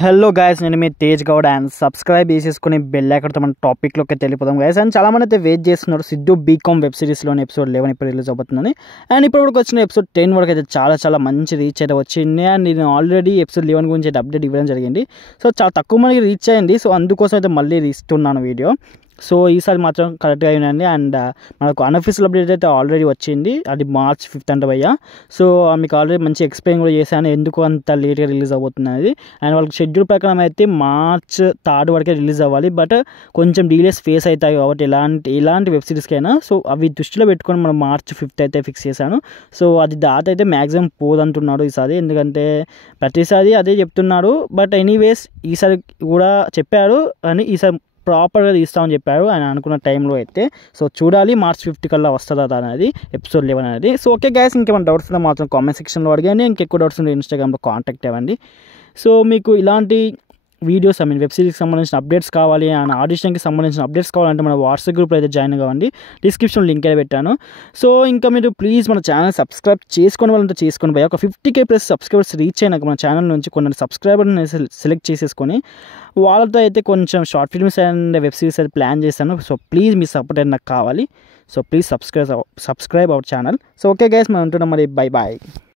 Hello guys, నేను మీ Tej Goud and subscribe చేసేసుకుని bell ఐకాన్తో మన టాపిక్లోకి వెళ్ళిపోదాం గైస్. అండ్ చాలామంది అయితే వెయిట్ చేస్తున్నారు సిద్ధు బీకామ్ వెబ్ సిరీస్లోని ఎపిసోడ్ 11 ఇప్పుడు రిలీజ్ అవుతుందని. అండ్ ఇప్పుడు వచ్చిన ఎపిసోడ్ 10 వరకు అయితే చాలా మంచి రీచ్ అయితే వచ్చింది. అండ్ నేను ఆల్రెడీ ఎపిసోడ్ 11 గురించి అయితే అప్డేట్ ఇవ్వడం జరిగింది. సో చాలా తక్కువ మనకి రీచ్ అయింది. సో అందుకోసం అయితే మళ్ళీ ఇస్తున్నాను వీడియో. సో ఈసారి మాత్రం కరెక్ట్గా అయినండి. అండ్ మనకు అన్అఫీషియల్ అప్డేట్ అయితే ఆల్రెడీ వచ్చింది, అది March 5th అంటే భయ్యా. సో మీకు ఆల్రెడీ మంచి ఎక్స్ప్లెయిన్ కూడా చేశాను ఎందుకు అంత లేట్గా రిలీజ్ అవుతుంది అనేది. అండ్ వాళ్ళకి షెడ్యూల్ ప్రకారం అయితే March 3rd వరకే రిలీజ్ అవ్వాలి, బట్ కొంచెం డీలేస్ ఫేస్ అవుతాయి కాబట్టి ఎలాంటి వెబ్ సిరీస్కైనా. సో అవి దృష్టిలో పెట్టుకొని మనం March 5th అయితే ఫిక్స్ చేశాను. సో అది దాట్ అయితే మ్యాక్సిమం పోదంటున్నాడు ఈసారి, ఎందుకంటే ప్రతిసారి అదే చెప్తున్నాడు. బట్ ఎనీవేస్ ఈసారి కూడా చెప్పాడు అని ఈసారి ప్రాపర్గా తీస్తామని చెప్పారు ఆయన అనుకున్న టైంలో అయితే. సో చూడాలి March 5th కల్లా వస్తుందా అనేది ఎపిసోడ్ 11 అనేది. సో ఓకే గైస్, ఇంకేమైనా డౌట్స్ ఉంటే మాత్రం కామెంట్ సెక్షన్లో అడిగాను. ఇంకెక్కువ డౌట్స్ ఉంటే ఇన్స్టాగ్రామ్లో కాంటాక్ట్ అవ్వండి. సో మీకు ఇలాంటి వీడియోస్ వెబ్ సిరీస్కి సంబంధించిన అప్డేట్స్ కావాలి అండ్ ఆడిషన్కి సంబంధించిన అప్డేట్స్ కావాలంటే మన వాట్సాప్ గ్రూప్లో అయితే జాయిన్ కావండి, డిస్క్రిప్షన్ లింక్ అయితే పెట్టాను. సో ఇంకా మీరు ప్లీజ్ మన ఛానల్ సబ్స్క్రైబ్ చేసుకునే వాళ్ళంతా చేసుకొని పోయి ఒక 50K ప్లస్ సబ్స్క్రైబర్స్ రీచ్ అయినాక మన ఛానల్ నుంచి కొన్ని సబ్స్క్రైబర్ని సెలెక్ట్ చేసేసుకొని వాళ్ళతో అయితే కొంచెం short films and web series అయితే ప్లాన్ చేశాను. సో ప్లీజ్ మీ సపోర్ట్ అయితే నాకు కావాలి. So please subscribe our channel. So okay guys, మనం ఉంటున్నాం మరి. Bye bye.